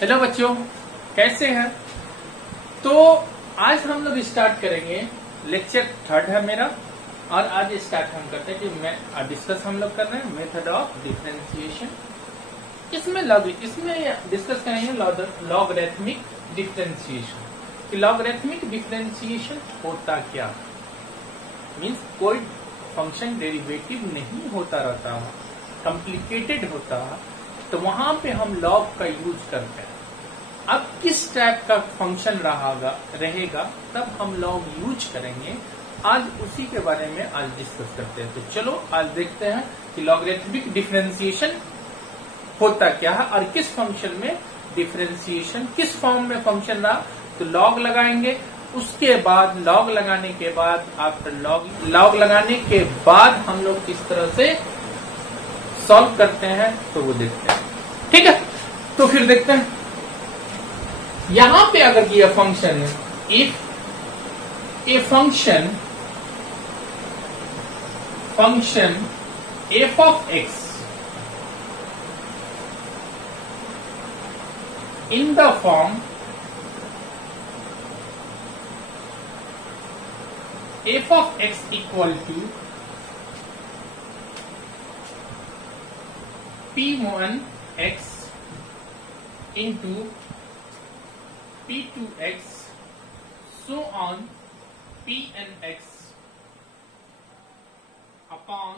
Hello बच्चों, कैसे हैं? तो आज हम लोग स्टार्ट करेंगे। लेक्चर 3 है मेरा और आज स्टार्ट हम करते हैं कि डिस्कस हम लोग कर रहे हैं मेथड ऑफ डिफरेंशिएशन। इसमें डिस्कस करेंगे लॉगरिथमिक डिफरेंशिएशन। लॉगरिथमिक डिफरेंशिएशन होता क्या, मीन्स कोई फंक्शन डेरिवेटिव नहीं होता रहता, कॉम्प्लिकेटेड होता, तो वहां पे हम लॉग का यूज करते हैं। अब किस टाइप का फंक्शन रहेगा तब हम लॉग यूज करेंगे। आज उसी के बारे में आज डिस्कस करते हैं। तो चलो आज देखते हैं कि लॉगरिथमिक डिफरेंशिएशन होता क्या है और किस फंक्शन में डिफरेंशिएशन, किस फॉर्म में फंक्शन रहा तो लॉग लगाएंगे। उसके बाद लॉग लगाने के बाद लॉग लगाने के बाद हम लोग किस तरह से सॉल्व करते हैं तो वो देखते हैं। ठीक है, तो फिर देखते हैं। यहां पे अगर ये फंक्शन है, if a function f of x in the form f of x equal to p1x into p2x so on pnx upon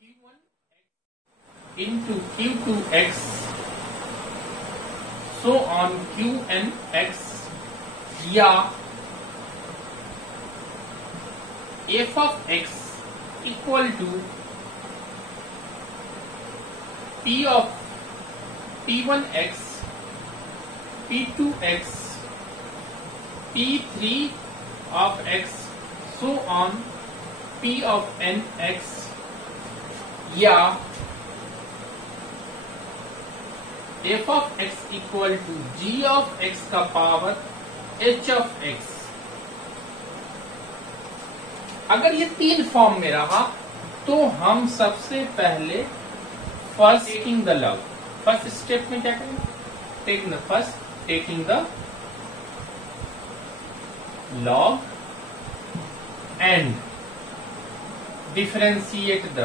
q1x into q2x so on qnx या f of x equal to p of p1x, p2x, p3 of x so on p of nx या f of x equal to g of x का power h of x। अगर ये तीन form में रहा तो हम सबसे पहले first taking the log, first step में क्या करेंगे, taking the log and differentiate the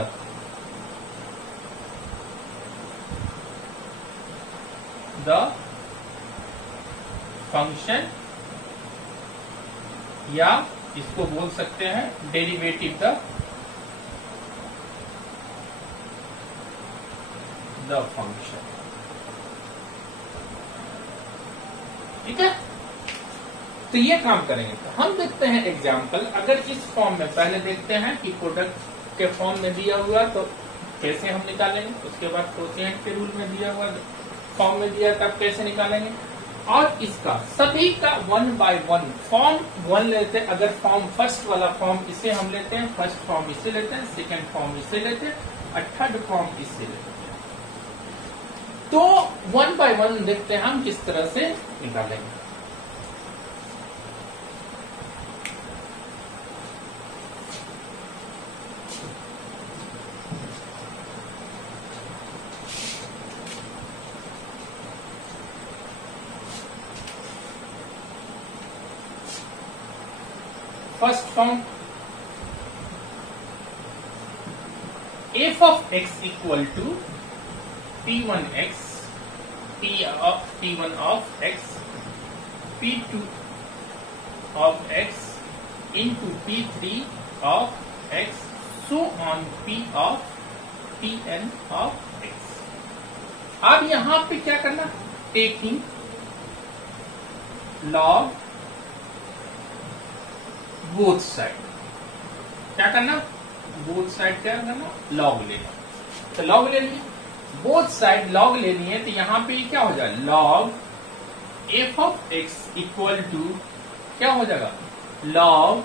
function, या इसको बोल सकते हैं डेरिवेटिव द फंक्शन। ठीक है, तो ये काम करेंगे। तो हम देखते हैं एग्जांपल। अगर इस फॉर्म में पहले देखते हैं कि प्रोडक्ट के फॉर्म में दिया हुआ तो कैसे हम निकालेंगे, उसके बाद कोशिएंट के रूल में दिया हुआ फॉर्म में दिया तब कैसे निकालेंगे, और इसका सभी का 1 by 1 फॉर्म 1 लेते हैं। अगर फॉर्म फर्स्ट वाला फॉर्म इसे हम लेते हैं, फर्स्ट फॉर्म इसे लेते हैं, सेकेंड फॉर्म इसे लेते हैं और थर्ड फॉर्म इसे लेते हैं। तो 1 by 1 देखते हैं हम किस तरह से निकालेंगे। First form f of x equal to p1x, p1 of x, p2 of x into p3 of x so on pn of x। अब यहां पे क्या करना, टेकिंग लॉग बोथ साइड। क्या करना, बोथ साइड क्या करना, लॉग लेना। तो लॉग ले लिए, बोथ साइड लॉग लेनी है। तो यहां पे क्या हो जाएगा, log f of x equal to क्या हो जाएगा, लॉग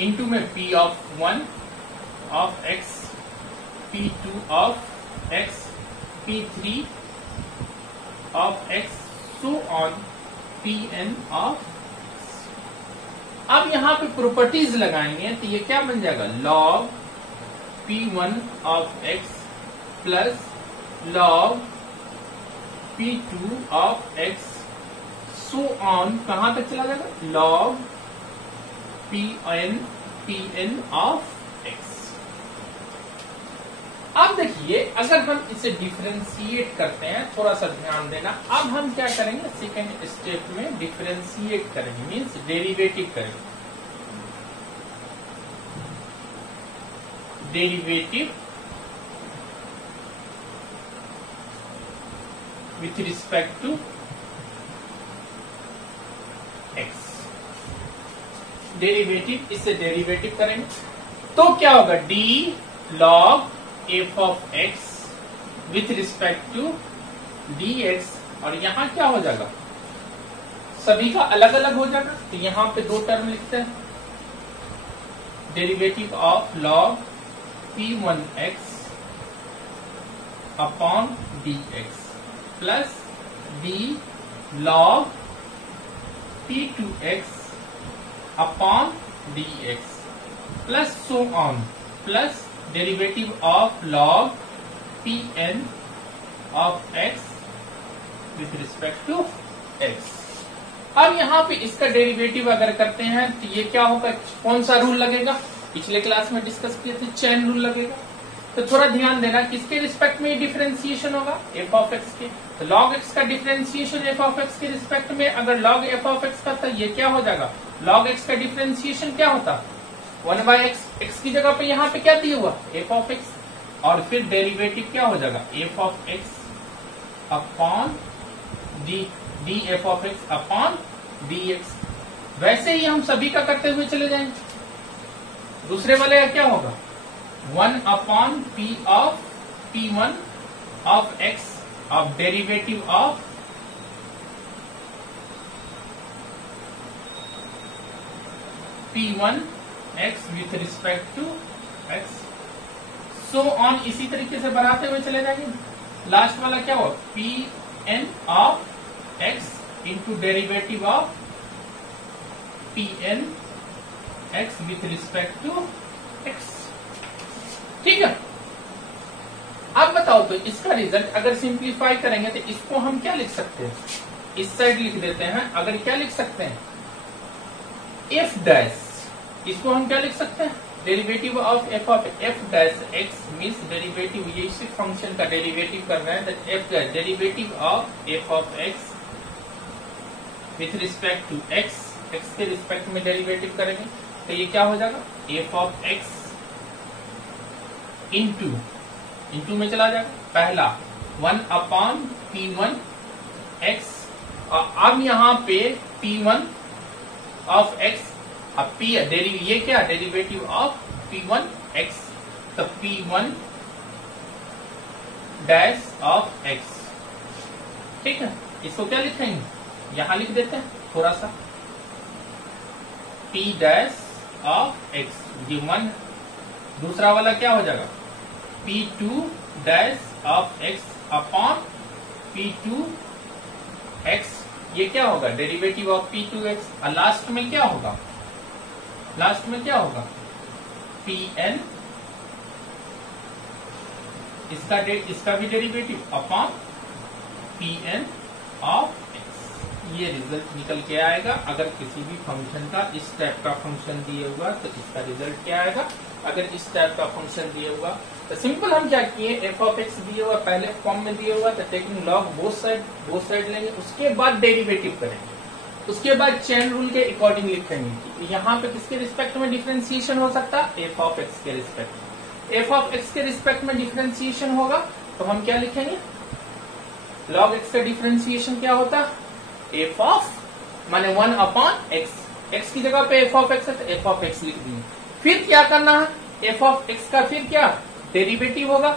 इंटू में p of 1 of x, p2 of x, p3 of x so on pn of। अब यहां पे प्रॉपर्टीज लगाएंगे तो ये क्या बन जाएगा, log p1 of x plus log P2 of x so on कहां तक चला जाएगा, लॉग Pn ऑफ x। अब देखिए अगर हम इसे डिफरेंशिएट करते हैं, थोड़ा सा ध्यान देना, अब हम क्या करेंगे, सेकेंड स्टेप में डिफरेंशिएट करेंगे, मीन्स डेरिवेटिव करेंगे। Derivative with respect to x, derivative, इससे डेरिवेटिव करेंगे तो क्या होगा, d log f of x with respect to dx, और यहां क्या हो जाएगा, सभी का अलग अलग हो जाएगा, तो यहां पे दो टर्म लिखते हैं, derivative of log P1x upon dx plus d log P2x upon dx plus so on, plus derivative of log Pn of x with respect to x। अब यहाँ पे इसका डेरिवेटिव अगर करते हैं तो ये क्या होगा, कौन सा रूल लगेगा, पिछले क्लास में डिस्कस किए थे, चेन रूल लगेगा। तो थोड़ा ध्यान देना, किसके रिस्पेक्ट में डिफरेंशिएशन होगा, f ऑफ x के, तो log x का डिफरेंशिएशन f ऑफ x के रिस्पेक्ट में, अगर log f ऑफ x का था, ये क्या हो जाएगा, log x का डिफरेंशिएशन क्या होता, 1/x, x की जगह पे यहाँ पे क्या दिया हुआ, f ऑफ x, और फिर डेरिवेटिव क्या हो जाएगा, f of x upon d f of x upon dx। वैसे ही हम सभी का करते हुए चले जाएंगे, दूसरे वाले का क्या होगा, 1 upon p of P1 of x of derivative of P1 x with respect to x, so on, इसी तरीके से बढ़ाते हुए चले जाएंगे। लास्ट वाला क्या हुआ, Pn of x into derivative of Pn x with respect to x। ठीक है, अब बताओ तो इसका रिजल्ट अगर सिंप्लीफाई करेंगे तो इसको हम क्या लिख सकते हैं, इस साइड लिख देते हैं, अगर क्या लिख सकते हैं, f डैश, इसको हम क्या लिख सकते हैं, derivative of f dash x means derivative, ये इसी फंक्शन का डेरिवेटिव कर रहे हैं, f dash derivative of f of x with respect to x, x के रिस्पेक्ट में डेरिवेटिव करेंगे तो ये क्या हो जाएगा, f ऑफ x इंटू में चला जाएगा, पहला 1 अपॉन P1 x, और अब यहाँ पे P1 ऑफ x, अब P ये क्या, डेरिवेटिव ऑफ P1 x, तो P1 डैश ऑफ x। ठीक है, इसको क्या लिखेंगे, यहां लिख देते हैं थोड़ा सा, P डैश ऑफ x, ये 1, दूसरा वाला क्या हो जाएगा, P2 dash of x upon P2 x, ये क्या होगा, डेरिवेटिव ऑफ P2x, और लास्ट में क्या होगा, लास्ट में क्या होगा, Pn, इसका भी derivative upon Pn of x। ये रिजल्ट निकल के आएगा, अगर किसी भी फंक्शन का इस टाइप का फंक्शन दिए हुआ तो इसका रिजल्ट क्या आएगा, अगर इस टाइप का फंक्शन दिए हुआ तो सिंपल हम क्या किए, f ऑफ x दिए हुआ, पहले फॉर्म में दिए हुआ तो टेकिंग लॉग बोथ साइड लेंगे, उसके बाद डेरिवेटिव करेंगे, उसके बाद चेन रूल के अकॉर्डिंग लिखेंगे, यहाँ पे किसके रिस्पेक्ट में डिफरेंशिएशन हो सकता है, f ऑफ x के रिस्पेक्ट, f ऑफ x के रिस्पेक्ट में डिफरेंशिएशन होगा तो हम क्या लिखेंगे, log x का डिफरेंशिएशन क्या होता है, f ऑफ माने 1 अपॉन x, x की जगह पे f ऑफ x है तो f ऑफ x लिख देंगे। फिर क्या करना है, f ऑफ x का फिर क्या डेरिवेटिव होगा,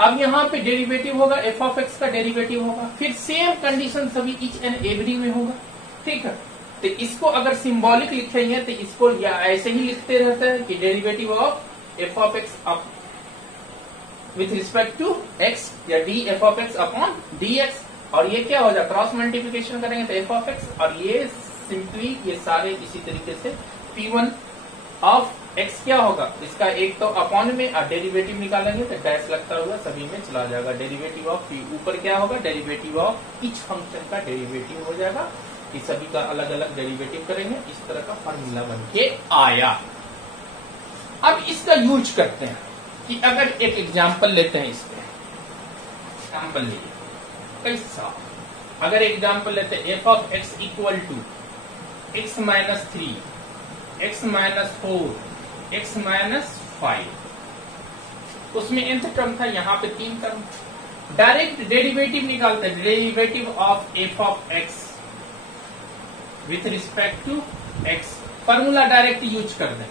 अब यहाँ पे डेरिवेटिव होगा, f ऑफ x का डेरिवेटिव होगा, फिर सेम कंडीशन सभी ईच एंड एवरी में होगा। ठीक है, तो इसको अगर सिंबॉलिक लिखेंगे तो इसको या ऐसे ही लिखते रहते हैं कि derivative of f of x with respect to x, या d f of x upon dx, और ये क्या हो जाए, क्रॉस मल्टीप्लिकेशन करेंगे तो f ऑफ x, और ये सिंपली ये सारे इसी तरीके से P1 ऑफ एक्स क्या होगा, इसका एक तो अपॉन में और डेरिवेटिव निकालेंगे तो डैश लगता हुआ सभी में चला जाएगा। डेरिवेटिव ऑफ पी ऊपर क्या होगा, डेरिवेटिव ऑफ ईच फंक्शन का डेरिवेटिव हो जाएगा। इस सभी का अलग अलग डेरिवेटिव करेंगे, इस तरह का फॉर्मूला बन के आया। अब इसका यूज करते हैं कि अगर एक एग्जाम्पल लेते हैं, इसमें एग्जाम्पल लीजिए कैसा, अगर एग्जाम्पल लेते हैं f of x equal to x minus 3, x minus 4, x minus 5, उसमें nth टर्म था, यहाँ पे 3 टर्म। डायरेक्ट डेरिवेटिव निकालते हैं, derivative of f of x with respect to x. Formula direct use कर दें,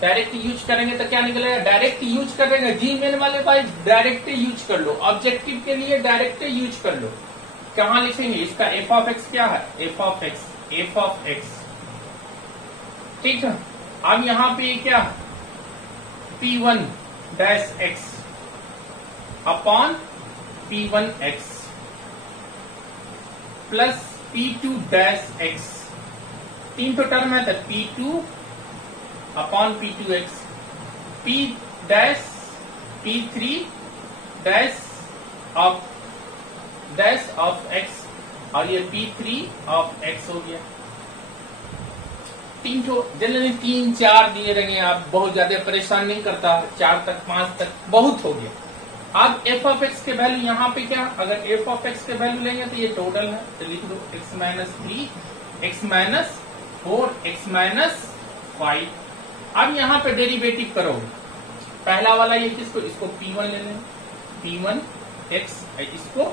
डायरेक्ट यूज करेंगे तो क्या निकलेगा, डायरेक्ट यूज करेंगे जी मेन वाले भाई, डायरेक्ट यूज कर लो, ऑब्जेक्टिव के लिए डायरेक्ट यूज कर लो। कहां लिखेंगे इसका, एफ ऑफ एक्स क्या है, F of x, F of x, ठीक है। अब यहां पे क्या, P1 dash x upon P1 x plus P2 dash x, 3 तो टर्म है तो P2 upon P2 x, P dash P3 dash of x, और ये P3 ऑफ एक्स हो गया। 3 तो जनरली 3 4 दिए रहेंगे, आप बहुत ज्यादा परेशान नहीं करता, 4 तक 5 तक बहुत हो गया। अब एफ ऑफ एक्स के वैल्यू यहाँ पे क्या, अगर एफ ऑफ एक्स के वैल्यू लेंगे तो ये टोटल है, तो लिख दो x minus 3, x minus 4, x minus 5। अब यहाँ पे डेरिवेटिव करोगे, पहला वाला ये किसको, इसको P1 ले लें, P1 एक्स, इसको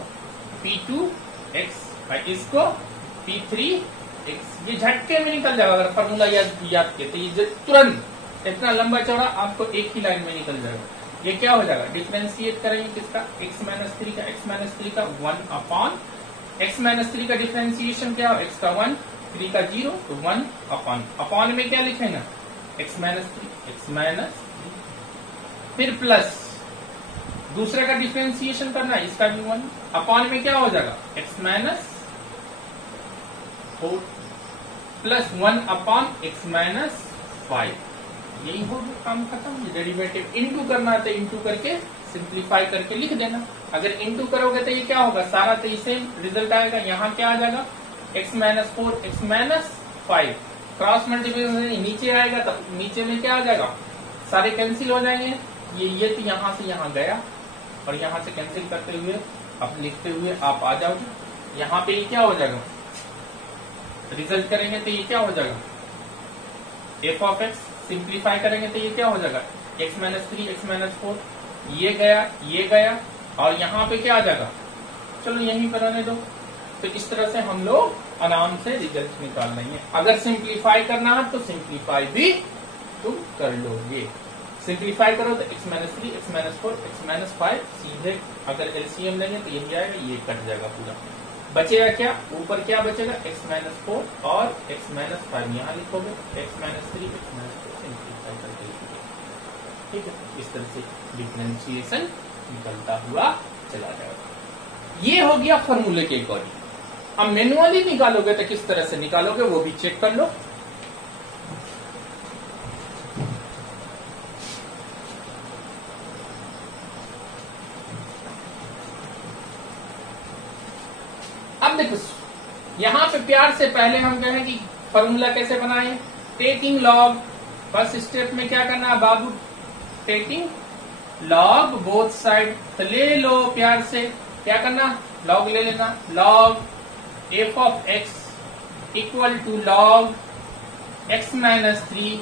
P2 एक्स, इसको P3 एक्स। ये झटके में निकल जाएगा, अगर फॉर्मूला याद किए तो ये तुरंत इतना लंबा चौड़ा आपको एक ही लाइन में निकल जाएगा। ये क्या हो जाएगा, डिफरेंशिएट करेंगे किसका, एक्स माइनस 3 का, एक्स माइनस 3 का 1 अपॉन एक्स माइनस 3 का डिफरेंशिएशन क्या हो, एक्स का 1, 3 का 0 तो 1 अपॉन में क्या लिखेंगे, एक्स माइनस 3, एक्स माइनस 3, फिर प्लस दूसरे का डिफरेंशिएशन करना है, इसका भी 1 अपॉन में क्या हो जाएगा, x minus 4 plus 1 upon x minus 5। यही हो गया, काम खत्म। डेरिवेटिव इनटू करना है तो इनटू करके सिंप्लीफाई करके लिख देना। अगर इनटू करोगे तो ये क्या होगा, सारा तो इसे रिजल्ट आएगा। यहाँ क्या आ जाएगा, x minus 4, x minus 5, cross multiplication नीचे आएगा तो नीचे में क्या आ जाएगा, सारे कैंसिल हो जाएंगे। ये तो यहाँ से यहाँ गया और यहाँ से कैंसिल करते हुए अब लिखते हुए आप आ जाओगे। यहाँ पे ये क्या हो जाएगा, रिजल्ट करेंगे तो ये क्या हो जाएगा, एफ ऑफ एक्स, सिंप्लीफाई करेंगे तो ये क्या हो जाएगा, एक्स माइनस 3, एक्स माइनस 4, ये गया और यहाँ पे क्या आ जाएगा, चलो यहीं पर आने दो। तो इस तरह से हम लोग आराम से रिजल्ट निकाल लेंगे। अगर सिंप्लीफाई करना है तो सिंप्लीफाई भी तुम कर लोगे। सिंप्लीफाई करो तो x minus 3, x minus 4, x minus 5, सीधे अगर एलसीएम लेंगे तो यही आएगा, ये कट जाएगा पूरा। बचेगा क्या, ऊपर क्या बचेगा, एक्स माइनस 4 और एक्स माइनस 5 यहाँ लिखोगे, x minus 3, x minus 4 simplify करके लिखोगे, ठीक है। इस तरह से डिफरेंशिएशन निकलता हुआ चला जाएगा। ये हो गया फॉर्मूले के अकॉर्डिंग। अब मैनुअली निकालोगे तो किस तरह से निकालोगे वो भी चेक कर लो। अब देखो यहां पे प्यार से पहले हम कहें कि फॉर्मूला कैसे बनाए, टेकिंग लॉग। फर्स्ट स्टेप में क्या करना है बाबू, टेकिंग लॉग बोथ साइड। तो ले लो प्यार से, क्या करना, लॉग ले लेना। Log f of x equal to log x minus 3,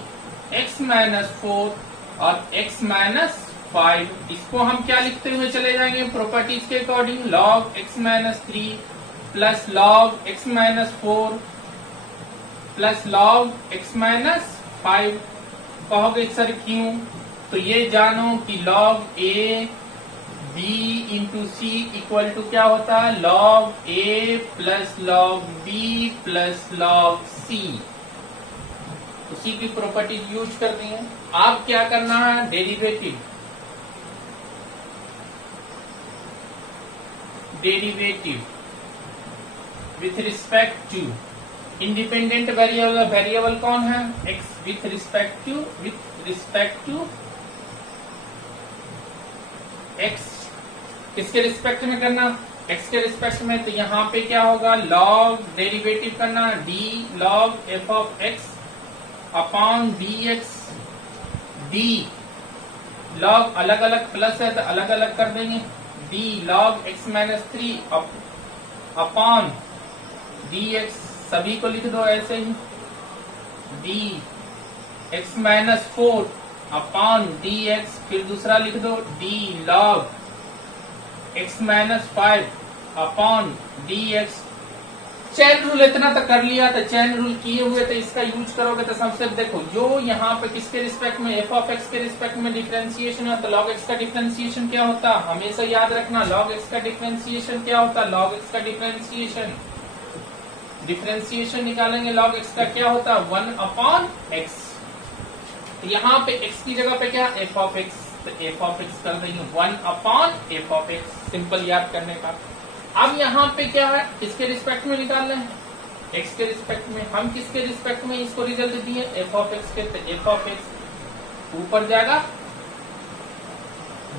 x minus 4 और एक्स माइनस 5। इसको हम क्या लिखते हुए चले जाएंगे प्रॉपर्टीज के according, log x minus 3 plus log x minus 4 plus log x minus 5। कहोगे सर क्यों, तो ये जानो कि log a b into c equal to क्या होता है, log a plus log b plus log c. उसी की प्रॉपर्टीज यूज करनी है। आप क्या करना है, derivative with respect to independent variable कौन है? x with respect to x। किसके रिस्पेक्ट में करना? x के रिस्पेक्ट में। तो यहाँ पे क्या होगा? लॉग डेरिवेटिव करना, d log f of x upon dx। d log अलग अलग प्लस है तो अलग अलग कर देंगे, d log x minus 3 upon dx। सभी को लिख दो ऐसे ही, d x minus 4 upon dx। फिर दूसरा लिख दो, d log x minus 5 upon dx। Chain rule इतना तो कर लिया, तो चैन रूल किए हुए तो इसका यूज करोगे तो सबसे देखो जो यहाँ पे किसके रिस्पेक्ट में f ऑफ x के रिस्पेक्ट में डिफरेंशिएशन है, तो log x का डिफरेंशिएशन क्या होता? हमेशा याद रखना, log x का डिफरेंशिएशन क्या होता? log x का डिफरेंशिएशन निकालेंगे, log x का क्या होता? 1 अपॉन x। यहाँ पे x की जगह पे क्या? f of x। तो f ऑफ x कर देंगे 1 अपॉन f ऑफ x। सिंपल याद करने का। अब यहाँ पे क्या है? किसके रिस्पेक्ट में निकाल रहे हैं? x के रिस्पेक्ट में। हम किसके रिस्पेक्ट में इसको रिजल्ट दिए? f ऑफ x के। तो f ऑफ x ऊपर जाएगा,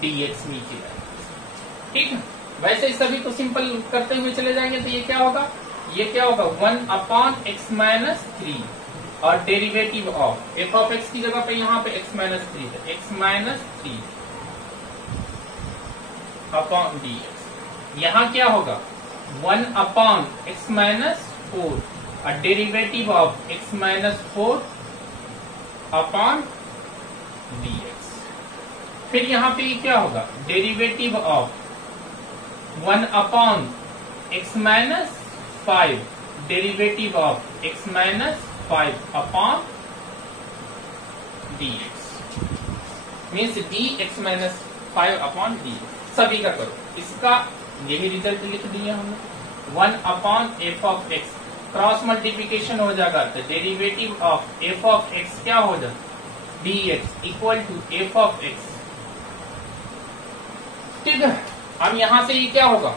dx नीचे जाएगा। ठीक है, वैसे ही सभी को सिंपल करते हुए चले जाएंगे तो ये क्या होगा? ये क्या होगा? 1 अपॉन x माइनस 3 और derivative of f of x की जगह पे यहाँ पे x माइनस 3 है, x माइनस 3 अपॉन dx। यहाँ क्या होगा? 1 अपॉन x माइनस 4 और derivative of x minus 4 upon dx। फिर यहाँ पे क्या होगा? Derivative of 1 upon x minus 5 derivative of x minus 5 upon dx। Means dx minus 5 upon dx। सभी का करो, इसका यही रिजल्ट लिख दिया हमने। 1 अपॉन f of x cross multiplication हो जाएगा, तो derivative of f of x क्या हो जाएगा? dx equal to f of x। ठीक है, अब यहां से ये क्या होगा?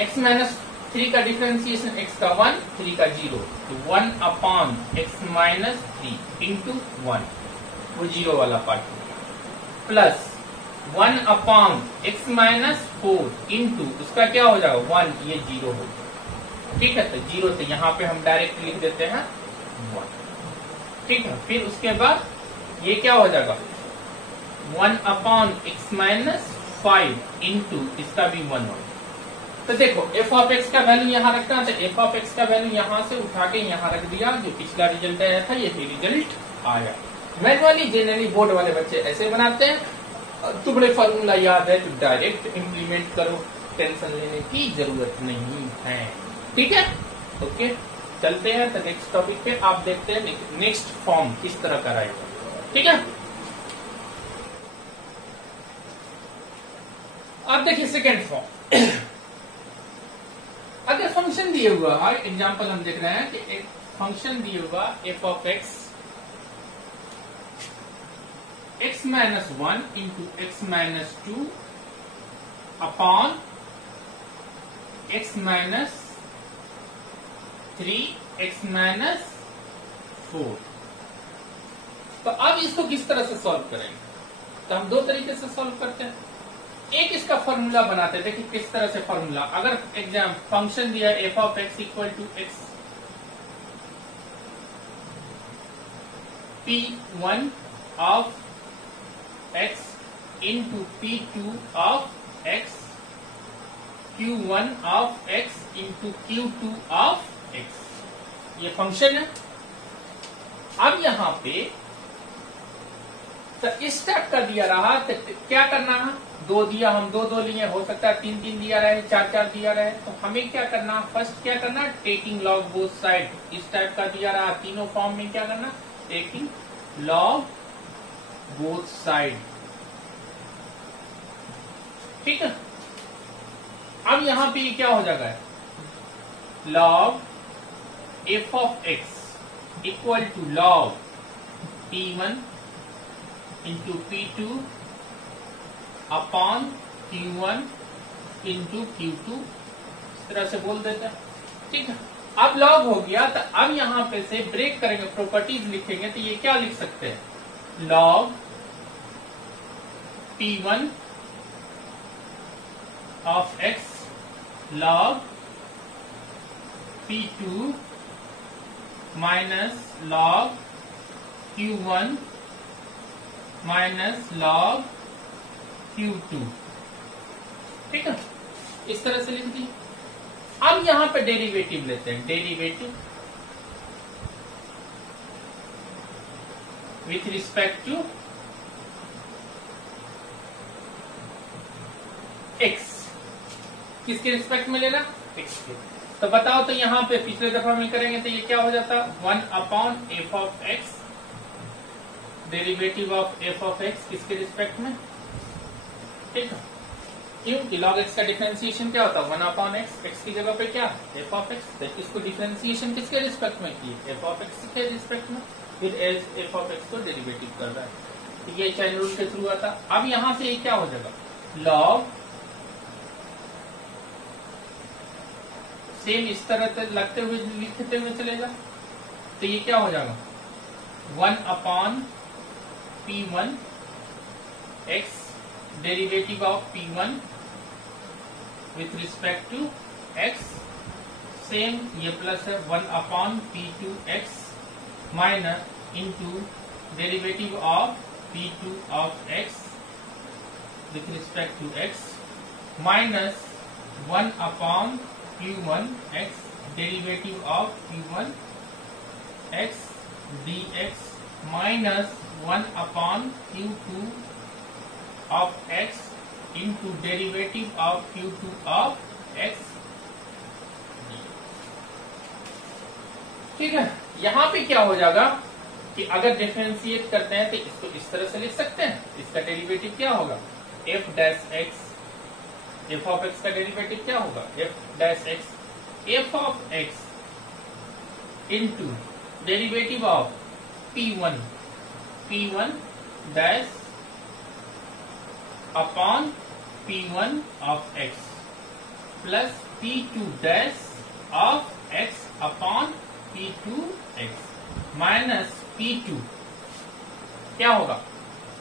x माइनस 3 का डिफरेंशिएशन, x का 1, 3 का 0, तो 1 अपॉन x माइनस 3 इंटू 1, वो 0 वाला part plus 1 upon x minus 4 into उसका क्या हो जाएगा? 1, ये 0 हो जाएगा। ठीक है, तो 0 तो यहाँ पे हम डायरेक्ट लिख देते हैं 1। ठीक है, फिर उसके बाद ये क्या हो जाएगा? 1 अपॉन x माइनस 5 इंटू इसका भी 1 हो। तो देखो f ऑफ x का वैल्यू यहाँ रखना, तो f ऑफ x का वैल्यू यहाँ से उठा के यहाँ रख दिया, जो पिछला रिजल्ट आया था ये रिजल्ट आया। मैनुअली जनरली बोर्ड वाले बच्चे ऐसे बनाते हैं, तुम्हें फॉर्मूला याद है तो डायरेक्ट इम्प्लीमेंट करो, टेंशन लेने की जरूरत नहीं है। ठीक है, ओके, चलते हैं तो नेक्स्ट टॉपिक पे। आप देखते हैं नेक्स्ट फॉर्म किस तरह कराएगा। ठीक है, अब देखिए सेकेंड फॉर्म। अगर फंक्शन दिए हुआ है, एग्जाम्पल हम देख रहे हैं कि एक फंक्शन दिए हुआ f of x minus 1 into x minus 2 upon x minus 3 x minus 4। तो अब इसको किस तरह से सॉल्व करेंगे? तो हम दो तरीके से सॉल्व करते हैं। एक इसका फॉर्मूला बनाते हैं, देखिए किस तरह से फॉर्मूला। अगर एग्जाम फंक्शन दिया f of x equal to x p1 of x into p2 of x q1 of x into q2 of x, ये फंक्शन है। अब यहां पे तो इस टाइप का दिया रहा, तो क्या करना है? 2 दिया, हम 2 लिए, हो सकता है 3 दिया रहे, 4 दिया रहे, तो हमें क्या करना? फर्स्ट क्या करना? Taking log both side. इस टाइप का दिया रहा तीनों फॉर्म में, क्या करना? Taking log both side. ठीक है, अब यहां पे क्या हो जाएगा? Log f of x equal to log p1 into p2 upon q1 into q2, इस तरह से बोल देते हैं। ठीक है, अब लॉग हो गया तो अब यहां पे से ब्रेक करेंगे, प्रॉपर्टीज लिखेंगे तो ये क्या लिख सकते हैं, log P1 of x log P2 minus log Q1 minus log Q2। ठीक है, इस तरह से लिख दी। अब यहां पे डेरिवेटिव लेते हैं, derivative with respect to x, किसके रिस्पेक्ट में लेना, x के। तो बताओ, तो यहां पे पिछले दफा में करेंगे तो ये क्या हो जाता, 1/f of x, derivative of f of x किसके रिस्पेक्ट में, ठीक है। क्योंकि log x का डिफरेंशिएशन क्या होता है, 1/x, x की जगह पे क्या, f ऑफ x। तो इसको डिफरेंशिएशन किसके रिस्पेक्ट में किए, f ऑफ x के रिस्पेक्ट में, फिर एज f ऑफ x को डेरिवेटिव कर रहा है। तो ये चैन रूल के थ्रू आता। अब यहां से ये क्या हो जाएगा, log सेम इस तरह लगते हुए लिखते हुए चलेगा, तो ये क्या हो जाएगा, 1/P1 x derivative of P1 with respect to x, same ये प्लस है 1/P2 x minus into derivative of P2 of x with respect to x minus 1/Q1 x derivative of Q1 x dx minus 1/Q2 of x into derivative of Q2 of x। ठीक है, यहां पे क्या हो जाएगा कि अगर differentiate करते हैं तो इसको इस तरह से लिख सकते हैं, इसका डेरिवेटिव क्या होगा, f dash x, f of x का डेरिवेटिव क्या होगा, f dash x, f of x into derivative of P1 dash upon P1 of x plus P2 dash of x upon P2 x minus P2 क्या होगा,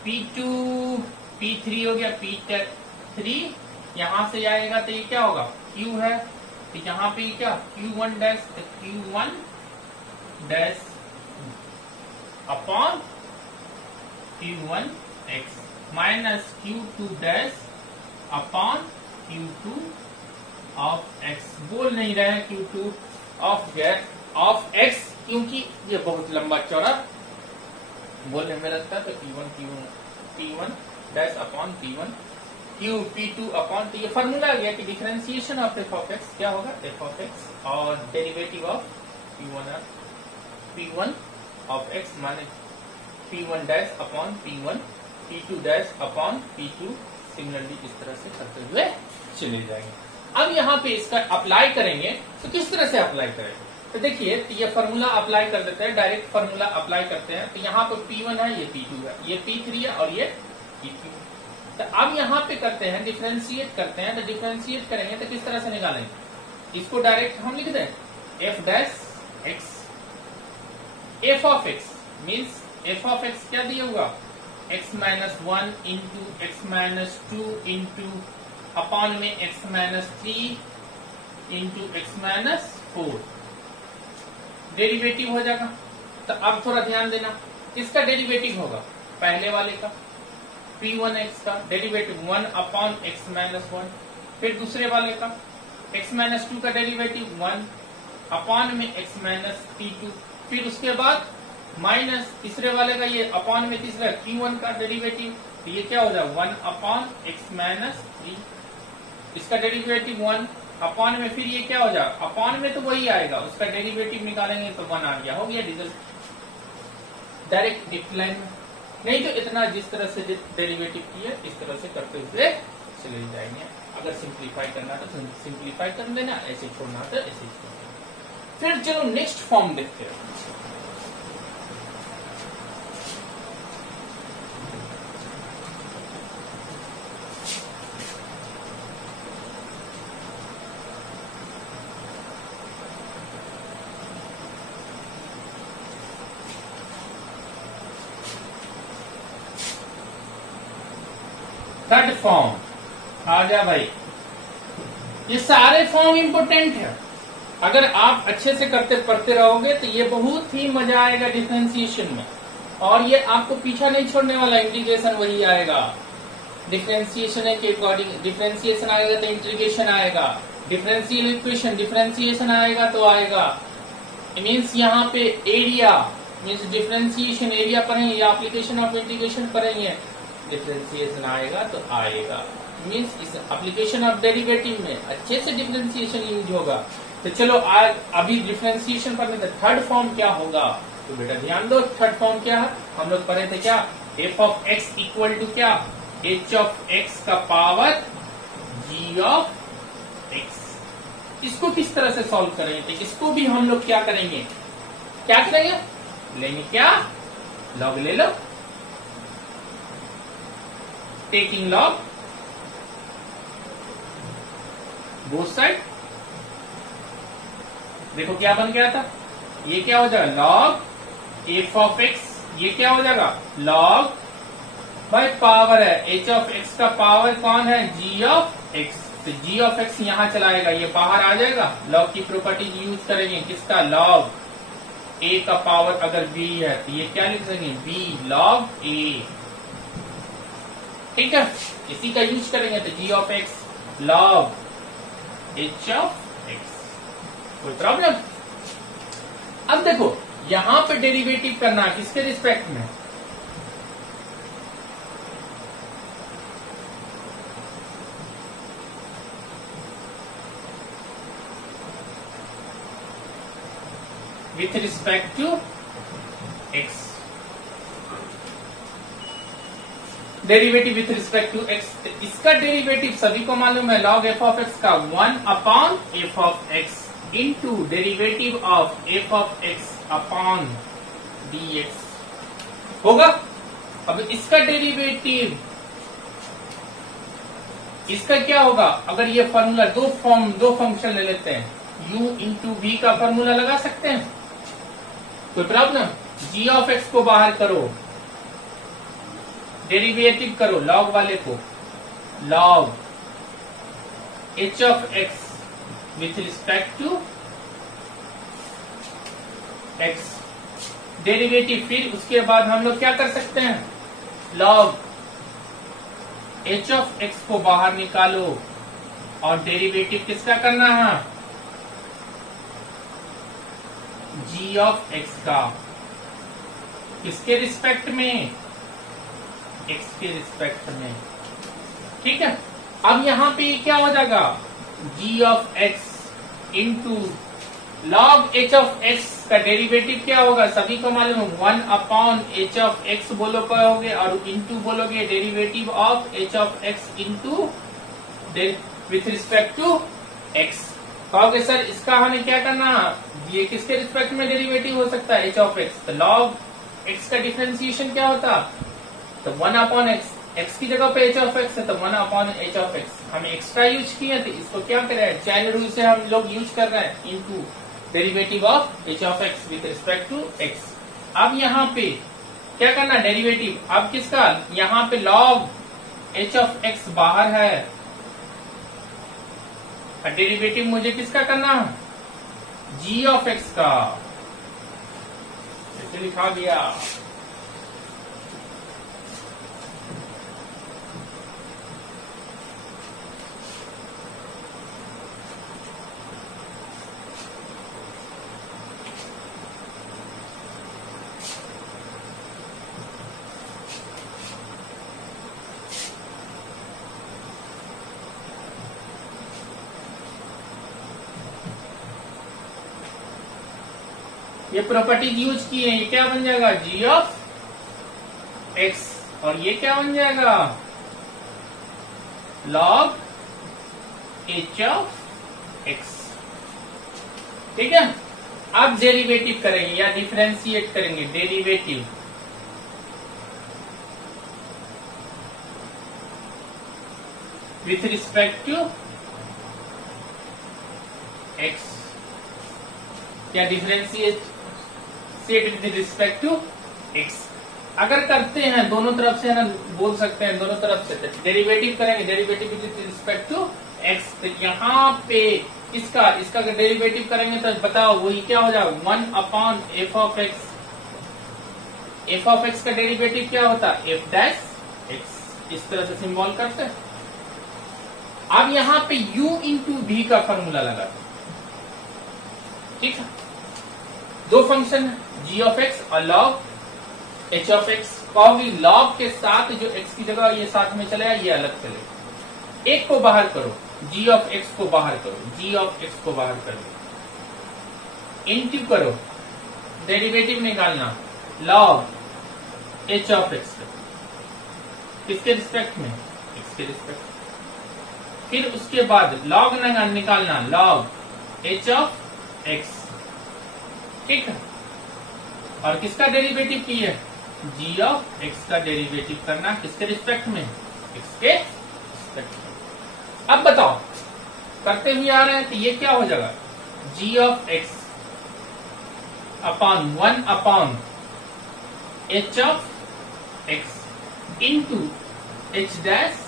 P3 हो गया, P3 यहां से आएगा तो ये क्या होगा, Q है, तो यहां पे क्या Q1 डैश, तो Q1 dash upon Q1 x minus Q2 dash upon Q2 of x। बोल नहीं रहे हैं Q2 ऑफ x क्योंकि ये बहुत लंबा चौड़ा बोलने में लगता है, तो P1 dash upon P2 upon, तो ये फॉर्मूला आ गया कि differentiation of f of x क्या होगा, f ऑफ x और derivative of P1 of x minus P1 dash upon P2 dash upon P2, similarly इस तरह से करते हुए चले जाएंगे। अब यहाँ पे इसका अप्लाई करेंगे, तो किस तरह से अप्लाई करेंगे, तो देखिए, तो ये फॉर्मूला अप्लाई कर देते हैं, डायरेक्ट फॉर्मूला अप्लाई करते हैं। तो यहाँ पे P1 है, ये P2 है, ये P3 है और ये P2। तो अब यहाँ पे करते हैं, डिफरेंशिएट करते हैं, तो डिफरेंशिएट करेंगे तो किस तरह से निकालेंगे, इसको डायरेक्ट हम लिख दें f dash x, f of x means f of x क्या दिया हुआ, x minus 1 into x minus 2 into upon में x minus 3 into x minus 4, derivative हो जाएगा। तो अब थोड़ा ध्यान देना, किसका डेरिवेटिव होगा, पहले वाले का P1x का डेरिवेटिव 1 अपॉन x माइनस 1, फिर दूसरे वाले का x माइनस 2 का डेरिवेटिव 1 अपॉन में x माइनस P2, फिर उसके बाद माइनस तीसरे वाले का ये अपॉन में तीसरा Q1 का डेरिवेटिव, तो ये क्या हो जाए 1 अपॉन x माइनस 3, इसका डेरिवेटिव 1 अपॉन में, फिर ये क्या हो जाए अपॉन में तो वही आएगा, उसका डेरिवेटिव निकालेंगे तो 1 आ गया, हो गया रिजल्ट डायरेक्ट डिक्लाइन में। नहीं तो इतना जिस तरह से डेरिवेटिव किया इस तरह से करते हुए चले जाएंगे। अगर सिंप्लीफाई करना तो सिंप्लीफाई कर देना, ऐसे छोड़ना तो ऐसे छोड़ना। फिर चलो नेक्स्ट फॉर्म देखते हैं। थर्ड फॉर्म आ जा भाई। ये सारे फॉर्म इंपोर्टेंट है, अगर आप अच्छे से करते पढ़ते रहोगे तो ये बहुत ही मजा आएगा डिफरेंशिएशन में, और ये आपको पीछा नहीं छोड़ने वाला। इंटीग्रेशन वही आएगा, डिफरेंशिएशन के अकॉर्डिंग डिफरेंशिएशन आएगा तो इंटीग्रेशन आएगा, डिफरेंशियल इक्वेशन डिफरेंशिएशन आएगा तो आएगा। मीन्स यहाँ पे एरिया मीन्स डिफरेंशिएशन एरिया पढ़ेंगे या एप्लीकेशन ऑफ इंटीग्रेशन पढ़ेंगे, डिफरेंशिएशन आएगा तो आएगा। मीन्स इस एप्लीकेशन ऑफ डेरिवेटिव में अच्छे से डिफरेंशिएशन यूज होगा। तो चलो आज अभी डिफरेंशिएशन पढ़ने थे, थर्ड फॉर्म क्या होगा। तो बेटा ध्यान दो, थर्ड फॉर्म क्या है, हम लोग पढ़े थे क्या, f of x equal to क्या, एच ऑफ एक्स का पावर जी ऑफ एक्स। इसको किस तरह से सॉल्व करेंगे, तो इसको भी हम लोग क्या करेंगे, क्या करेंगे, लेंगे क्या, लॉग ले लो, टेकिंग लॉग बोथ साइड। देखो क्या बन गया था, ये क्या हो जाएगा लॉग एफ ऑफ एक्स, ये क्या हो जाएगा लॉग भाई पावर है एच ऑफ एक्स का पावर कौन है जी ऑफ एक्स। तो जी ऑफ एक्स यहां चलाएगा, ये बाहर आ जाएगा, लॉग की प्रॉपर्टी यूज करेंगे किसका, लॉग ए का पावर अगर बी है तो ये क्या लिख देंगे बी लॉग ए। ठीक है, इसी का यूज करेंगे तो g of x log h of x. कोई प्रॉब्लम। अब देखो यहां पे डेरिवेटिव करना है किसके रिस्पेक्ट में, with respect to x. Derivative with respect to x, इसका डेरिवेटिव सभी को मालूम है, लॉग एफ ऑफ एक्स का 1 upon f of x into derivative of f of x upon D x होगा। अब इसका डेरिवेटिव इसका क्या होगा, अगर ये फॉर्मूला दो फंक्शन ले लेते हैं, u इंटू वी का फॉर्मूला लगा सकते हैं, कोई प्रॉब्लम। g ऑफ एक्स को बाहर करो, डेरिवेटिव करो लॉग वाले को, log h of x with respect to x derivative. फिर उसके बाद हम लोग क्या कर सकते हैं, लॉग h ऑफ x को बाहर निकालो और डेरिवेटिव किसका करना है, g ऑफ x का, किसके रिस्पेक्ट में, x के रिस्पेक्ट में। ठीक है, अब यहां पे क्या हो जाएगा, g of x into log h of x का डेरिवेटिव क्या होगा, सभी को मालूम है 1 अपॉन h ऑफ x बोलोगे और इंटू बोलोगे derivative of h of x into with respect to x। कहोगे सर इसका हमें क्या करना, ये किसके रिस्पेक्ट में डेरिवेटिव हो सकता है, h ऑफ x। तो लॉग x का डिफरेंशिएशन क्या होता, तो 1 अपॉन x, x की जगह पे h ऑफ x है तो 1 अपॉन h ऑफ x। हमें एक्स्ट्रा यूज किए तो इसको क्या करें, चैन रूल से हम लोग यूज कर रहे हैं, into derivative of h of x with respect to x। अब यहाँ पे क्या करना डेरिवेटिव, अब किसका, यहाँ पे लॉग h ऑफ x बाहर है, डेरिवेटिव मुझे किसका करना है, g ऑफ x का, ऐसे लिखा दिया। ये प्रॉपर्टीज यूज की है, ये क्या बन जाएगा g ऑफ x और ये क्या बन जाएगा log h ऑफ x। ठीक है, अब डेरिवेटिव करेंगे या डिफरेंशिएट करेंगे, derivative with respect to x या differentiate with respect to x। अगर करते हैं दोनों तरफ से है ना, बोल सकते हैं दोनों तरफ से डेरिवेटिव करेंगे, derivative with respect to x. तो यहाँ पे इसका अगर डेरिवेटिव करेंगे तो बताओ वही क्या हो जाएगा, 1 upon f of x. F of x का डेरिवेटिव क्या होता है, एफ डैश एक्स। इस तरह से सिंबल करते हैं। अब यहाँ पे u इंटू भी का फॉर्मूला लगाते हैं, ठीक है। दो फंक्शन है, g ऑफ एक्स और log h ऑफ एक्स। कहोगे log के साथ जो x की जगह ये साथ में चलेगा, ये अलग चलेगा। एक को बाहर करो, g ऑफ एक्स को बाहर करो, g ऑफ एक्स को बाहर करो, इंटू करो, डेरिवेटिव निकालना log h ऑफ एक्स। किसके रिस्पेक्ट में, x के रिस्पेक्ट। फिर उसके बाद log निकालना log h ऑफ x, ठीक है। और किसका डेरिवेटिव की है, g ऑफ x का डेरिवेटिव करना किसके रिस्पेक्ट में, x के रिस्पेक्ट में। अब बताओ, करते हुए आ रहे हैं तो ये क्या हो जाएगा, g of x upon 1 upon h of x into h dash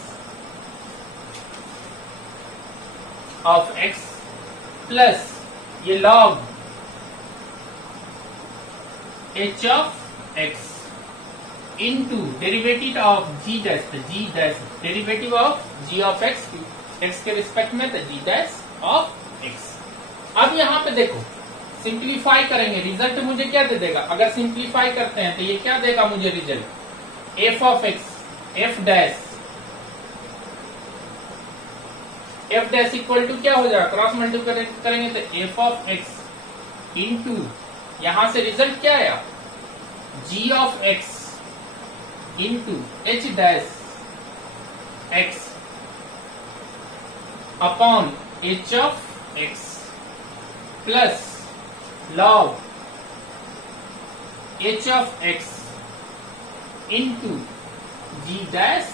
of x plus ये log h of x into derivative of g dash, g dash derivative of g of x के रिस्पेक्ट में, तो g dash of x। अब यहाँ पे देखो simplify करेंगे, result मुझे क्या दे देगा, अगर सिंप्लीफाई करते हैं तो ये क्या देगा मुझे result, f of x f dash, f dash equal to क्या हो जाएगा, क्रॉस मल्टीप्लाई करेंगे तो f ऑफ x इंटू यहां से रिजल्ट क्या आया, g of x into h dash x upon h of x plus log h of x into g dash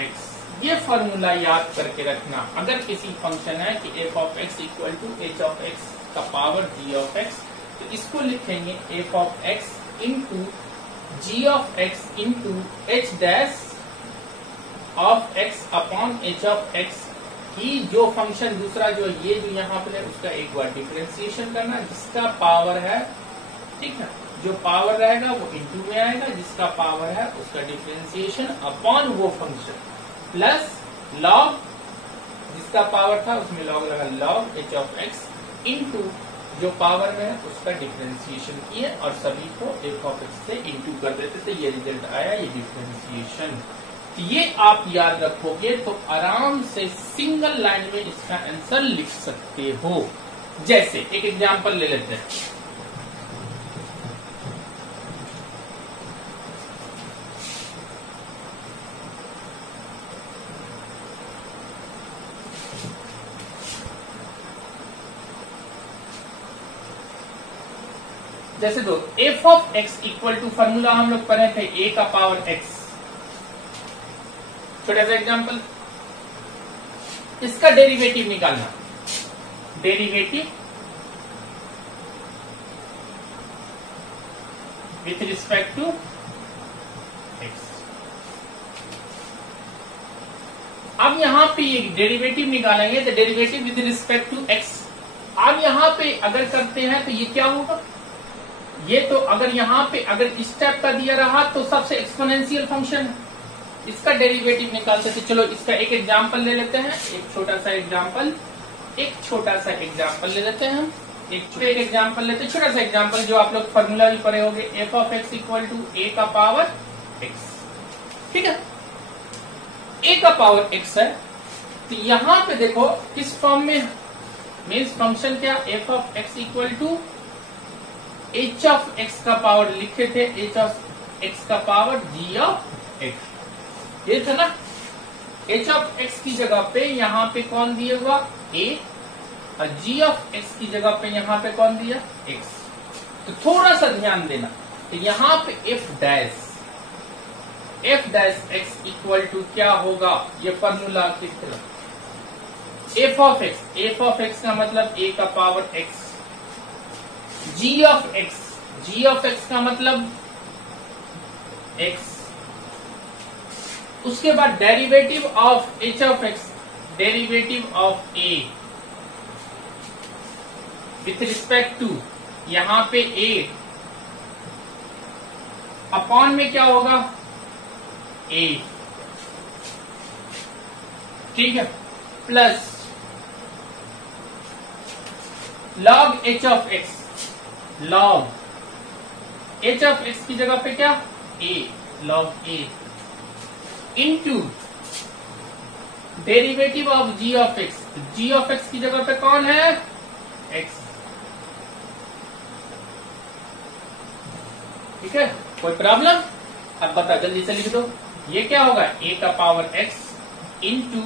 x। ये फॉर्मूला याद करके रखना। अगर किसी फंक्शन है कि f of x equal to h of x का पावर g ऑफ x, तो इसको लिखेंगे f of x into g of x into h dash of x upon h of x की जो फंक्शन दूसरा जो ये जो यहाँ पे है उसका एक बार डिफरेंशिएशन करना, जिसका पावर है, ठीक है, जो पावर रहेगा वो इंटू में आएगा, जिसका पावर है उसका डिफरेंशिएशन अपॉन वो फंक्शन प्लस log जिसका पावर था उसमें log लगा log h of x into जो पावर में है उसका डिफरेंशिएशन किए और सभी को f ऑफ x से इंटू कर देते थे, ये रिजल्ट आया, ये डिफरेंशिएशन। तो ये आप याद रखोगे तो आराम से सिंगल लाइन में इसका आंसर लिख सकते हो। जैसे एक एग्जांपल ले लेते हैं, जैसे दो f of x equal to formula हम लोग पढ़े थे a का पावर x। छोटा सा एग्जांपल, इसका डेरिवेटिव निकालना, derivative with respect to x। अब यहां पे एक डेरिवेटिव निकालेंगे तो derivative with respect to x। अब यहां पे अगर करते हैं तो ये क्या होगा, ये तो अगर यहाँ पे अगर इस टाइप का दिया रहा तो सबसे एक्सपोनेंशियल फंक्शन है, इसका डेरिवेटिव निकालते थे। चलो इसका एक एग्जांपल ले लेते हैं, एक छोटा सा एग्जांपल ले लेते हैं। एक एग्जांपल लेते हैं, छोटा सा एग्जांपल जो आप लोग फॉर्मूला भी पढ़े होंगे, f of x equal to a का पावर एक्स, ठीक है, ए का पावर एक्स है। तो यहाँ पे देखो किस फॉर्म में मीन्स फंक्शन क्या, f of x equal to h of x का पावर लिखे थे, एच ऑफ एक्स का पावर जी ऑफ एक्स, ये था ना। एच ऑफ एक्स की जगह पे यहाँ पे कौन दिया हुआ, ए, और जी ऑफ एक्स की जगह पे यहाँ पे कौन दिया, एक्स। तो थोड़ा सा ध्यान देना, तो यहाँ पे f dash x equal to क्या होगा, ये फॉर्मूला किस तरह, एफ ऑफ एक्स का मतलब ए का power x, g of x का मतलब एक्स, उसके बाद derivative of h of x, derivative of a with respect to, यहां पे ए अपॉन में क्या होगा ए, ठीक है, plus log h of x, log h of x की जगह पे क्या a, log a, into derivative of g of x, g of x की जगह पे कौन है एक्स, ठीक है, कोई प्रॉब्लम? अब बता, जल्दी से लिख दो, ये क्या होगा ए का पावर एक्स इनटू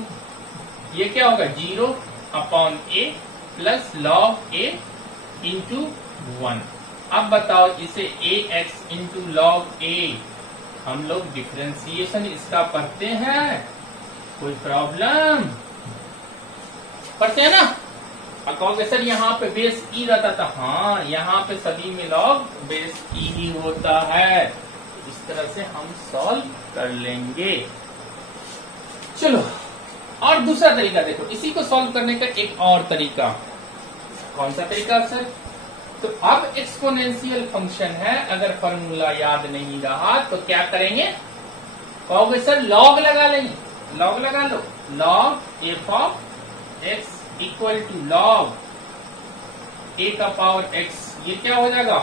ये क्या होगा 0 अपॉन ए प्लस लॉग ए इंटू 1। अब बताओ इसे ए एक्स इंटू लॉग ए, हम लोग डिफरेंशिएशन इसका पढ़ते हैं, कोई प्रॉब्लम? पढ़ते हैं ना? और कहोगे सर यहाँ पे बेस ई रहता था, हाँ यहाँ पे सभी में लॉग बेस ई ही होता है, इस तरह से हम सॉल्व कर लेंगे। चलो और दूसरा तरीका देखो, इसी को सॉल्व करने का एक और तरीका, कौन सा तरीका सर? तो अब एक्सपोनेंशियल फंक्शन है, अगर फॉर्मूला याद नहीं रहा तो क्या करेंगे? कहोगे सर लॉग लगा लेंगे, लॉग लगा लो, log f of x equal to log a का पावर एक्स, ये क्या हो जाएगा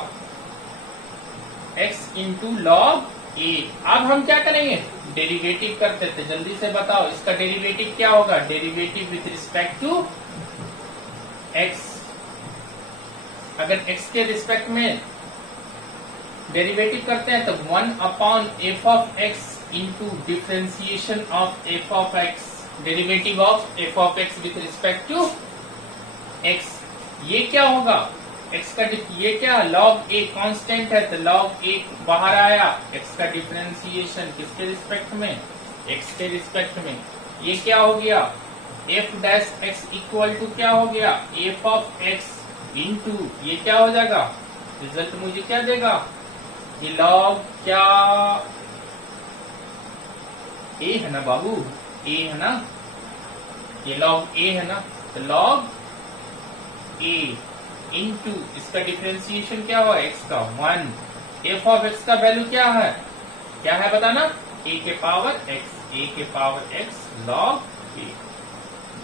एक्स इंटू लॉग ए। अब हम क्या करेंगे? डेरिवेटिव करते थे, जल्दी से बताओ इसका डेरिवेटिव क्या होगा? Derivative with respect to x, अगर एक्स के रिस्पेक्ट में डेरिवेटिव करते हैं तो 1 upon f of x into differentiation of f of x, derivative of f of x with respect to x, ये क्या होगा एक्स का, ये क्या लॉग ए कांस्टेंट है तो लॉग ए बाहर आया, एक्स का डिफरेंशिएशन किसके रिस्पेक्ट में? एक्स के रिस्पेक्ट में, ये क्या हो गया f dash x equal to क्या हो गया एफ ऑफ एक्स इंटू ये क्या हो जाएगा, रिजल्ट मुझे क्या देगा, ये लॉग क्या ए है ना बाबू, ए है ना, ये लॉग ए है ना, तो लॉग ए इंटू इसका डिफरेंशिएशन क्या हुआ एक्स का 1, एफ ऑफ एक्स का वैल्यू क्या है बताना, ए के पावर एक्स, ए के पावर एक्स लॉग ए,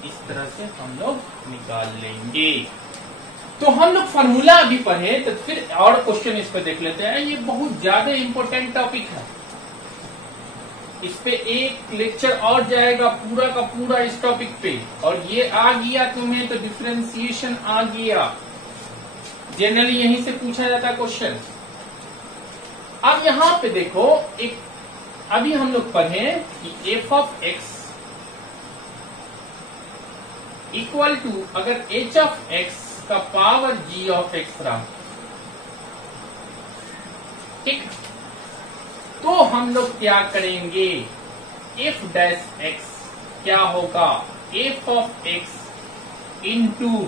इस तरह से हम लोग निकाल लेंगे। तो हम लोग फॉर्मूला अभी पढ़े, तो फिर और क्वेश्चन इस पर देख लेते हैं, ये बहुत ज्यादा इंपॉर्टेंट टॉपिक है, इस पे एक लेक्चर और जाएगा पूरा का पूरा इस टॉपिक पे, और ये आ गया तुम्हें तो डिफरेंशिएशन आ गया, जनरली यहीं से पूछा जाता क्वेश्चन। अब यहां पे देखो, एक अभी हम लोग पढ़े कि f of x equal to अगर एच ऑफ एक्स का पावर जी ऑफ एक्स रहा, ठीक, तो हम लोग क्या करेंगे, एफ डैश एक्स क्या होगा f of x into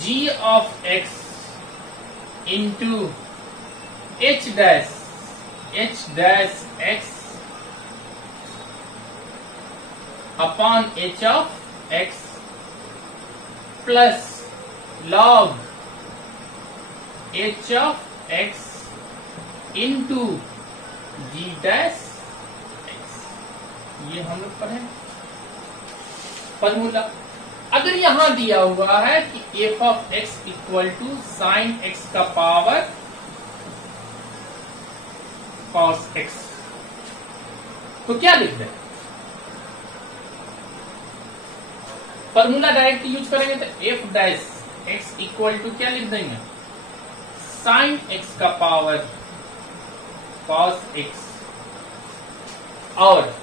g of x into h dash x upon h of x plus log h of x into g dash x, ये हम लोग पढ़े फॉर्मूला। अगर यहां दिया हुआ है कि f of x equal to sine x का पावर कॉस एक्स, तो क्या लिख दें? फॉर्मूला डायरेक्ट यूज करेंगे तो f dash x equal to क्या लिख देंगे, साइन एक्स का पावर कॉस एक्स, और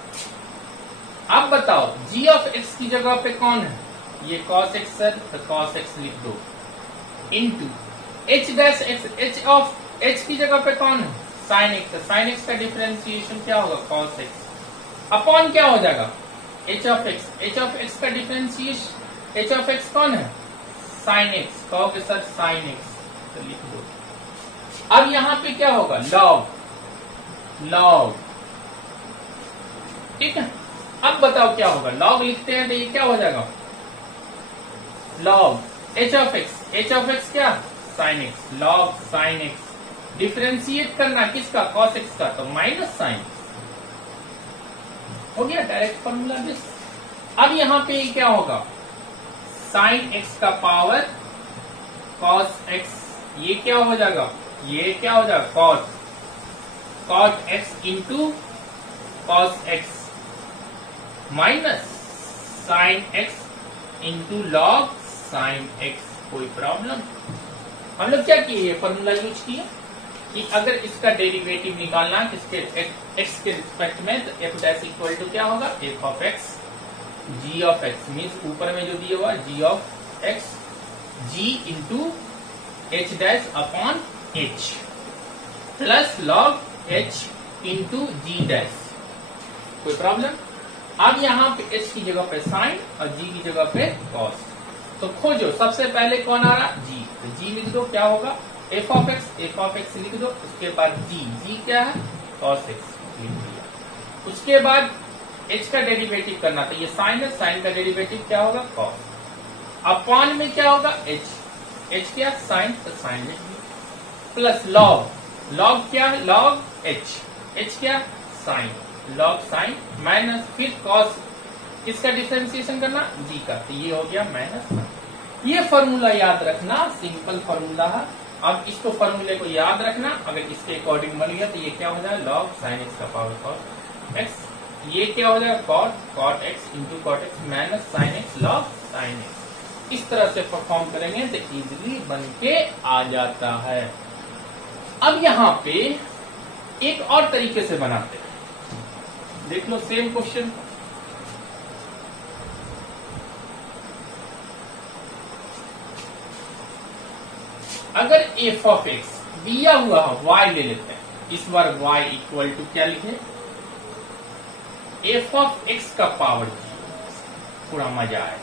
अब बताओ जी ऑफ एक्स की जगह पे कौन है, ये कॉस एक्स है तो कॉस एक्स लिख दो, into h dash x, H of H की जगह पे कौन है साइन एक्स, तो साइन एक्स का डिफरेंशिएशन क्या होगा कॉस एक्स, अपॉन क्या हो जाएगा H of x, H of x का डिफरेंशिएशन, एच ऑफ एक्स कौन है साइन एक्स, कहोगे सर साइन एक्स, तो लिख दो अब यहां पे क्या होगा, लॉग, ठीक है। अब बताओ क्या होगा, लॉग लिखते हैं तो ये क्या हो जाएगा, लॉग एच ऑफ एक्स क्या, sign x, log sine x. Differentiate करना किसका, कॉस एक्स का, तो माइनस साइन हो गया, डायरेक्ट फॉर्मूला दिस। अब यहां पे क्या होगा, साइन एक्स का पावर कॉस एक्स, ये क्या हो जाएगा, ये क्या हो जाएगा, cot x into cos x minus sine x into log sine x. कोई प्रॉब्लम, हम लोग क्या किए, फॉर्मूला यूज किया कि अगर इसका डेरिवेटिव निकालना किसके, एक्स के रिस्पेक्ट में, तो एफ डैश इक्वल टू क्या होगा, f of x g of x, means ऊपर में जो दिया हुआ g of x, g into h dash upon h plus log h into g dash. कोई प्रॉब्लम। अब यहाँ पे एच की जगह पे साइन और जी की जगह पे कॉस, तो खोजो सबसे पहले कौन आ रहा, जी, तो जी लिख दो, क्या होगा एफ ऑफ एक्स लिख दो, उसके बाद जी क्या है, कॉस एक्स लिख दिया। उसके बाद एच का डेरिवेटिव करना, तो ये साइन है, साइन का डेरिवेटिव क्या होगा, कॉस, अपॉन में क्या होगा एच क्या, साइन, तो साइन लिख दिया, प्लस लॉग क्या है, लॉग एच क्या, साइन, लॉग साइन माइनस फिर कॉस, इसका डिफरेंशिएशन करना जी का, तो ये हो गया माइनस। ये फॉर्मूला याद रखना, सिंपल फॉर्मूला है। अब इसको फॉर्मूले को याद रखना, अगर इसके अकॉर्डिंग बन गया तो ये क्या हो जाएगा, लॉग साइन एक्स का पावर कॉस एक्स, ये क्या हो जाएगा, cot x into cot x minus sine x log sine x. इस तरह से परफॉर्म करेंगे तो इजीली बन के आ जाता है। अब यहाँ पे एक और तरीके से बनाते हैं, देख लो सेम क्वेश्चन। अगर एफ ऑफ एक्स दिया हुआ है, y ले लेते हैं, इस बार y इक्वल टू क्या लिखे, एफ ऑफ एक्स का पावर जी, थोड़ा मजा आए,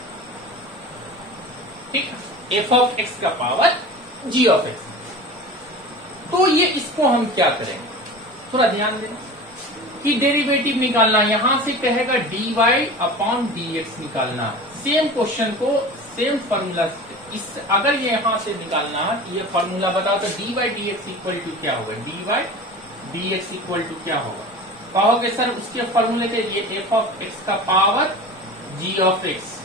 ठीक है, एफ ऑफ एक्स का पावर जी ऑफ एक्स। तो ये इसको हम क्या करेंगे, थोड़ा ध्यान देना कि डेरिवेटिव निकालना, यहां से कहेगा dy अपॉन dx निकालना। सेम क्वेश्चन को सेम फॉर्मूला, इस अगर ये यहां से निकालना है, ये फॉर्मूला बताओ तो dy dx इक्वल टू क्या होगा, dy dx इक्वल टू क्या होगा, कहोगे सर उसके फॉर्मूले के, ये एफ ऑफ एक्स का पावर जी ऑफ एक्स,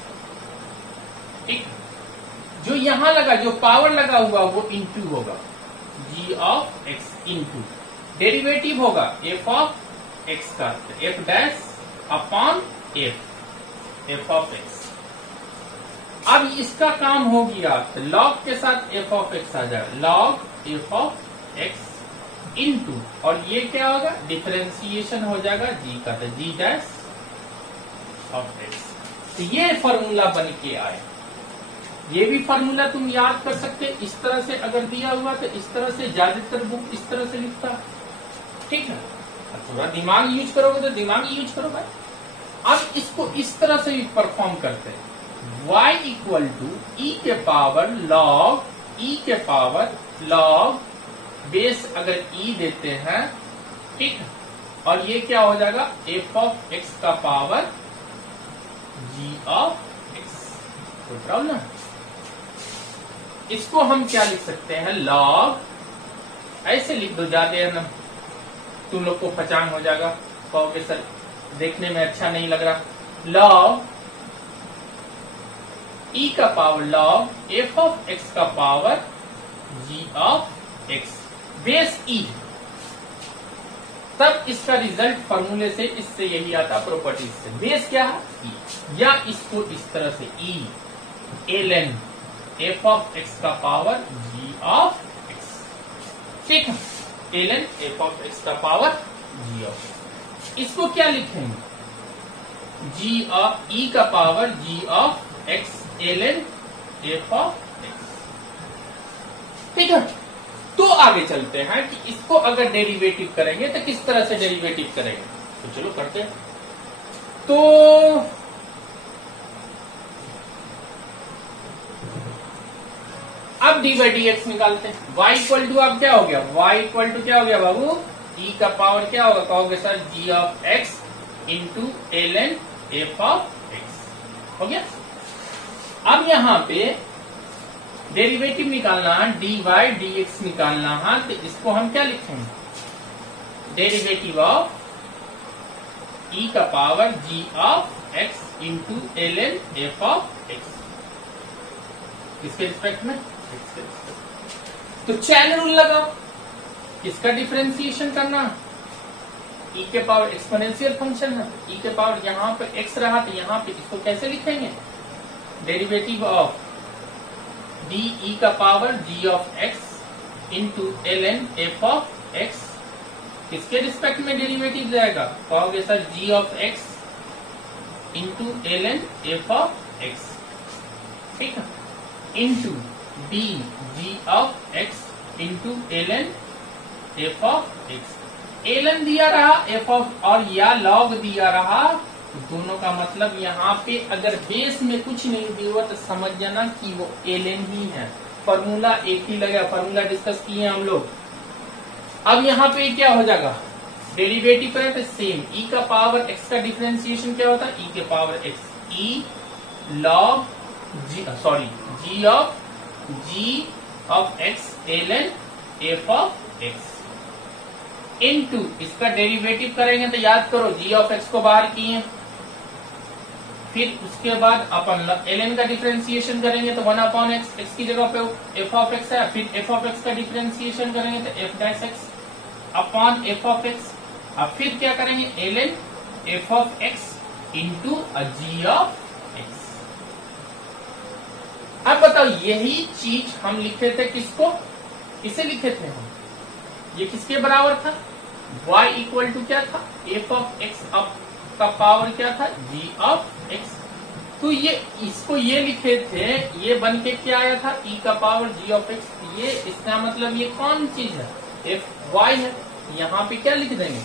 ठीक, जो यहां लगा, जो पावर लगा हुआ वो इंटू होगा जी ऑफ एक्स इंटू डेरिवेटिव होगा एफ ऑफ एक्स का, F dash upon f of x. अब इसका काम हो गया, तो लॉग के साथ एफ ऑफ एक्स आ जाएगा, log f of x into, और ये क्या होगा, डिफरेंशिएशन हो जाएगा जी का, तो जी डैश ऑफ एक्स। तो ये फॉर्मूला बन के आए। ये भी फॉर्मूला तुम याद कर सकते, इस तरह से अगर दिया हुआ तो इस तरह से, ज्यादातर बुक इस तरह से लिखता, ठीक है, थोड़ा दिमाग यूज करोगे तो दिमाग यूज करो भाई। अब इसको इस तरह से भी परफॉर्म करते हैं, y इक्वल टू ई के पावर लॉग बेस, अगर e देते हैं, ठीक है, और ये क्या हो जाएगा, एफ ऑफ एक्स का पावर जी ऑफ एक्स। कोई प्रॉब्लम, इसको हम क्या लिख सकते हैं, लॉग, ऐसे लिख दो, ज्यादा ना तुम लोग को पहचान हो जाएगा, कहोगे सर देखने में अच्छा नहीं लग रहा, लॉग ई का power log f of x का power g of x base e, तब इसका रिजल्ट फॉर्मूले से, इससे यही आता प्रॉपर्टीज से, बेस क्या है ई, या इसको इस तरह से e l n f of x का पावर जी ऑफ एक्स, ठीक है, l n f of x का पावर जी ऑफ एक्स। इसको क्या लिखेंगे, जी ऑफ ई का power g of x l n f of x, ठीक है। तो आगे चलते हैं कि इसको अगर डेरिवेटिव करेंगे तो किस तरह से डेरिवेटिव करेंगे, तो चलो करते हैं। तो अब डी बाई डी एक्स निकालते हैं। y इक्वल टू अब क्या हो गया, y इक्वल टू क्या हो गया बाबू, e का पावर क्या होगा, कहोगे sir g of x into l n f of x हो गया। अब यहां पे डेरिवेटिव निकालना है, dy dx निकालना है, तो इसको हम क्या लिखेंगे, डेरिवेटिव ऑफ e का power g of x into l n f of x, किसके रिस्पेक्ट में, x के रिस्पेक्ट। तो चैन रूल लगा, किसका डिफरेंशिएशन करना, e के पावर एक्सपोनेंशियल फंक्शन है, e के पावर यहाँ पे x रहा तो यहाँ पे इसको कैसे लिखेंगे, डेरिवेटिव ऑफ डी ई का power g of x into l n f of x, किसके रिस्पेक्ट में डेरिवेटिव जाएगा, कहोगे sir g of x into l n f of x, ठीक है, into d g of x into l n f of x. L n दिया रहा F of और या लॉग दिया रहा, दोनों का मतलब यहाँ पे अगर बेस में कुछ नहीं दिया हुआ तो समझ जाना कि वो एल एन ही है, फॉर्मूला एक ही लगा, फॉर्मूला डिस्कस किए हम लोग। अब यहाँ पे क्या हो जाएगा, डेरिवेटिव करें तो सेम, e का पावर x का डिफरेंशिएशन क्या होता है, e के power x, e log g of x l n f of x, into इसका डेरिवेटिव करेंगे तो याद करो g ऑफ x को बाहर किए, फिर उसके बाद अपन एल एन का डिफरेंशिएशन करेंगे तो 1 अपॉन एक्स, एक्स की जगह पे एफ ऑफ एक्स है, फिर एफ ऑफ एक्स का डिफरेंशिएशन करेंगे तो f dash x upon f of x, अब फिर क्या करेंगे l n f of x into g of x. अब बताओ यही चीज हम लिखे थे किसको, किसे लिखे थे हम, ये किसके बराबर था, y इक्वल टू क्या था, एफ ऑफ एक्स अप का पावर क्या था, g ऑफ x। तो ये इसको ये लिखे थे, ये बन के क्या आया था, e का पावर g ऑफ x, ये इसका मतलब ये कौन चीज है, एफ y है, यहाँ पे क्या लिख देंगे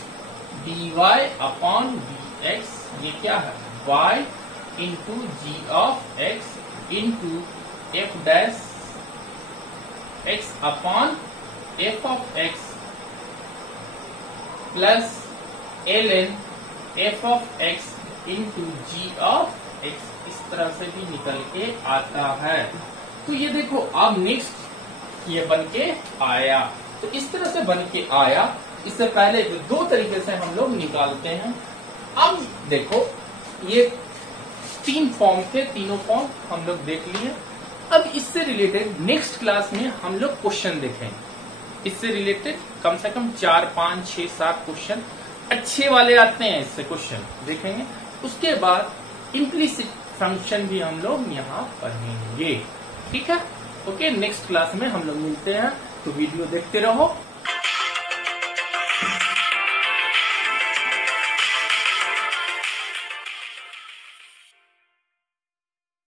dy अपॉन dx, ये क्या है y into g of x into f dash x upon f of x plus l n f of x into g of x, इस तरह से भी निकल के आता है। तो ये देखो अब नेक्स्ट ये बन के आया, तो इस तरह से बन के आया। इससे पहले दो तरीके से हम लोग निकालते हैं। अब देखो ये तीन फॉर्म थे, तीनों फॉर्म हम लोग देख लिए। अब इससे रिलेटेड नेक्स्ट क्लास में हम लोग क्वेश्चन देखेंगे, इससे रिलेटेड कम से कम 4, 5, 6, 7 क्वेश्चन अच्छे वाले आते हैं, इससे क्वेश्चन देखेंगे। उसके बाद इम्प्लिसिट फंक्शन भी हम लोग यहाँ पढ़ेंगे, ठीक है। ओके, नेक्स्ट क्लास में हम लोग मिलते हैं, तो वीडियो देखते रहो।